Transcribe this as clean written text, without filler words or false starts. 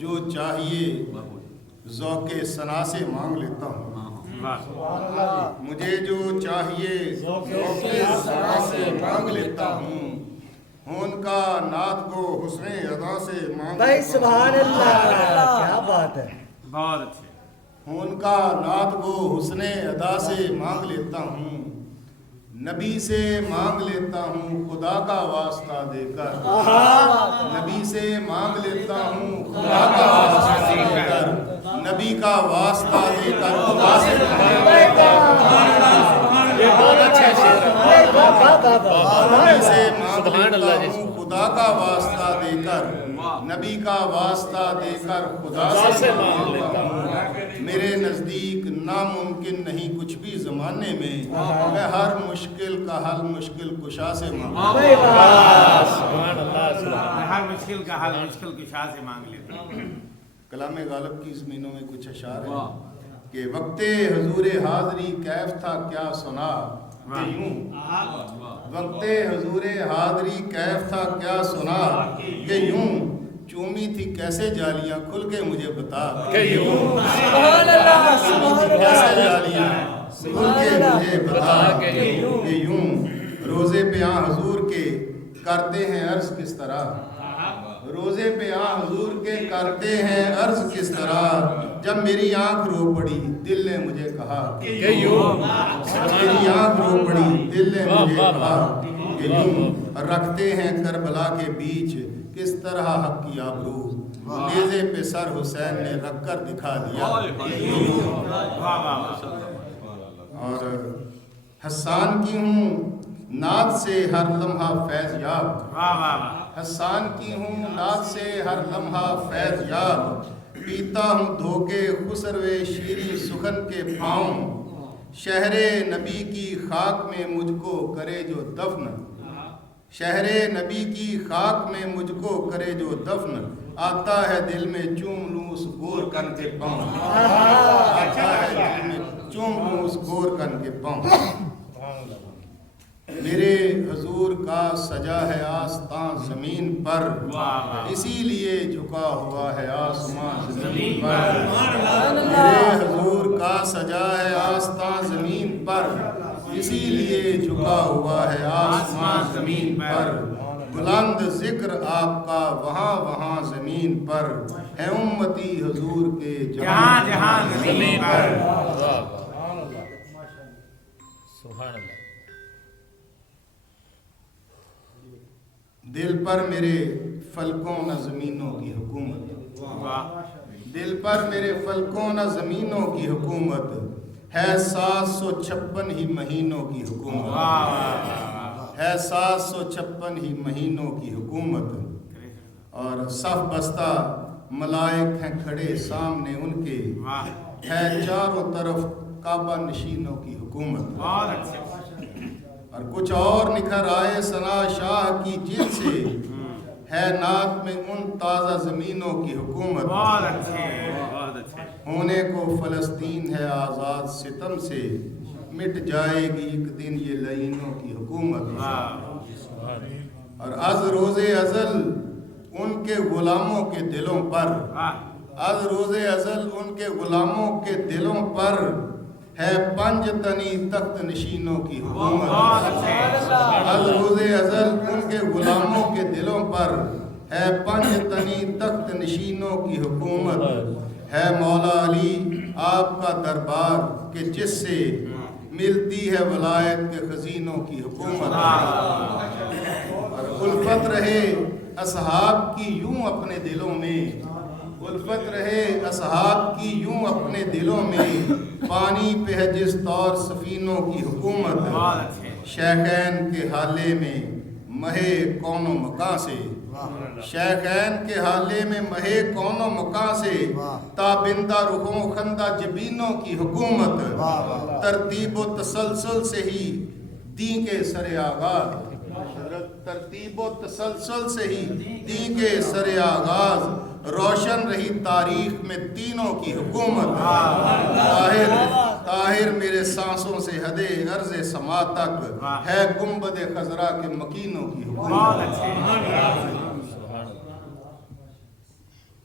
جو چاہیے ذوق ثنا سے مانگ لیتا ہوں، مجھے جو چاہیے ذوق ثنا سے مانگ لیتا ہوں، ان کا نعت کو حسن ادا سے مانگ بھائی لیتا ہوں۔ سبحان اللہ، کیا بات ہے، بہت اچھے۔ ان کا نعت کو حسن ادا سے مانگ لیتا ہوں، نبی سے مانگ لیتا ہوں خدا کا واسطہ دے کر، نبی سے مانگ لیتا ہوں خدا کا واسطہ دے کر، نبی کا واسطہ دے کر خدا سے نبی سے مانگ لیتا ہوں خدا کا واسطہ دے کر، نبی کا واسطہ دے کر خدا سے مانگ لیتا ہوں۔ میرے نزدیک ناممکن نہیں کچھ بھی زمانے میں، میں ہر مشکل کا حل مشکل کشا سے مانگتا ہوں۔ میں ہر مشکل کا حل مشکل کشا سے مانگ لیتا ہوں۔ کلام غالب کی زمینوں میں کچھ اشعار ہیں کہ وقت حضور حاضری کیف تھا کیا سنا کہ یوں، وقت حضور حاضری کیف تھا کیا سنا کہ یوں، چومی تھی کیسے جالیاں کھل کے مجھے بتا کہ یوں، چومی تھی کیسے جالیاں کھل کے مجھے بتا کہ یوں، روزے پہ آن حضور کے کرتے ہیں عرض کس طرح، روزے پہ آن حضور کے کرتے ہیں عرض کس طرح، جب میری آنکھ رو پڑی دل نے مجھے کہا کہ یوں، میری آنکھ رو پڑی دل نے مجھے کہا کہ یوں، رکھتے ہیں کربلا کے بیچ کس طرح حق کی آبرو، نیزے پہ سر حسین نے رکھ کر دکھا دیا۔ اور حسان کی ہوں نعت سے ہر لمحہ فیض یاب، حسان کی ہوں نعت سے ہر لمحہ فیض یاب، پیتا ہوں دھوکے خسروِ شیریں سخن کے پاؤں، شہر نبی کی خاک میں مجھ کو کرے جو دفن، شہر نبی کی خاک میں مجھ کو کرے جو دفن، آتا ہے دل میں چوم لوں اس گور کن کے پاؤں، آتا ہے دل میں چوم لوں اس گور کن کے پاؤں۔ میرے حضور کا سجا ہے آستان زمین پر، اسی لیے جھکا ہوا ہے آسمان زمین پر، میرے حضور کا سجا ہے آستان زمین پر، اسی لیے جھکا ہوا ہے آسمان زمین پر، بلند ذکر آپ کا وہاں وہاں زمین پر، ہے امتی حضور کے جہاں جہاں زمین پر۔ سبحان اللہ۔ دل پر میرے فلکوں نہ زمینوں کی حکومت، دل پر میرے فلکوں نہ زمینوں کی حکومت، ہے 756 ہی مہینوں کی حکومت، ہے 756 ہی مہینوں کی حکومت، اور صف بستہ ملائک ہیں کھڑے سامنے ان کے، ہے چاروں طرف کعبہ نشینوں کی حکومت، اور کچھ اور نکھر آئے ثنا شاہ کی جلد سے، ہے نعت میں ان تازہ زمینوں کی حکومت، ہونے کو فلسطین ہے آزاد ستم سے، مٹ جائے گی ایک دن یہ لعینوں کی حکومت، اور از روز ازل ان کے غلاموں کے دلوں پر، از روز ازل ان کے غلاموں کے دلوں پر، ہے پنج تنی تخت نشینوں کی حکومت، از روز ازل ان کے غلاموں کے دلوں پر، ہے پنج تنی تخت نشینوں کی حکومت، ہے مولا علی آپ کا دربار کہ جس سے ملتی ہے ولایت کے خزینوں کی حکومت، اور الفت رہے اصحاب کی یوں اپنے دلوں میں، الفت رہے اصحاب کی یوں اپنے دلوں میں، پانی پہ ہے جس طور سفینوں کی حکومت، شیخین کے حالے میں مہے کون و مکاں سے، شیخین کے حالے میں مہے کون و مکاں سے، تابندہ رخوں خندہ جبینوں کی حکومت، ترتیب و تسلسل سے ہی دین کے سر آغاز، ترتیب و تسلسل سے ہی دین کے سر آغاز، روشن رہی تاریخ میں تینوں کی حکومت، طاہر میرے سانسوں سے حد عرض سما تک، ہے گنبد خضرا کے مکینوں کی حکومت،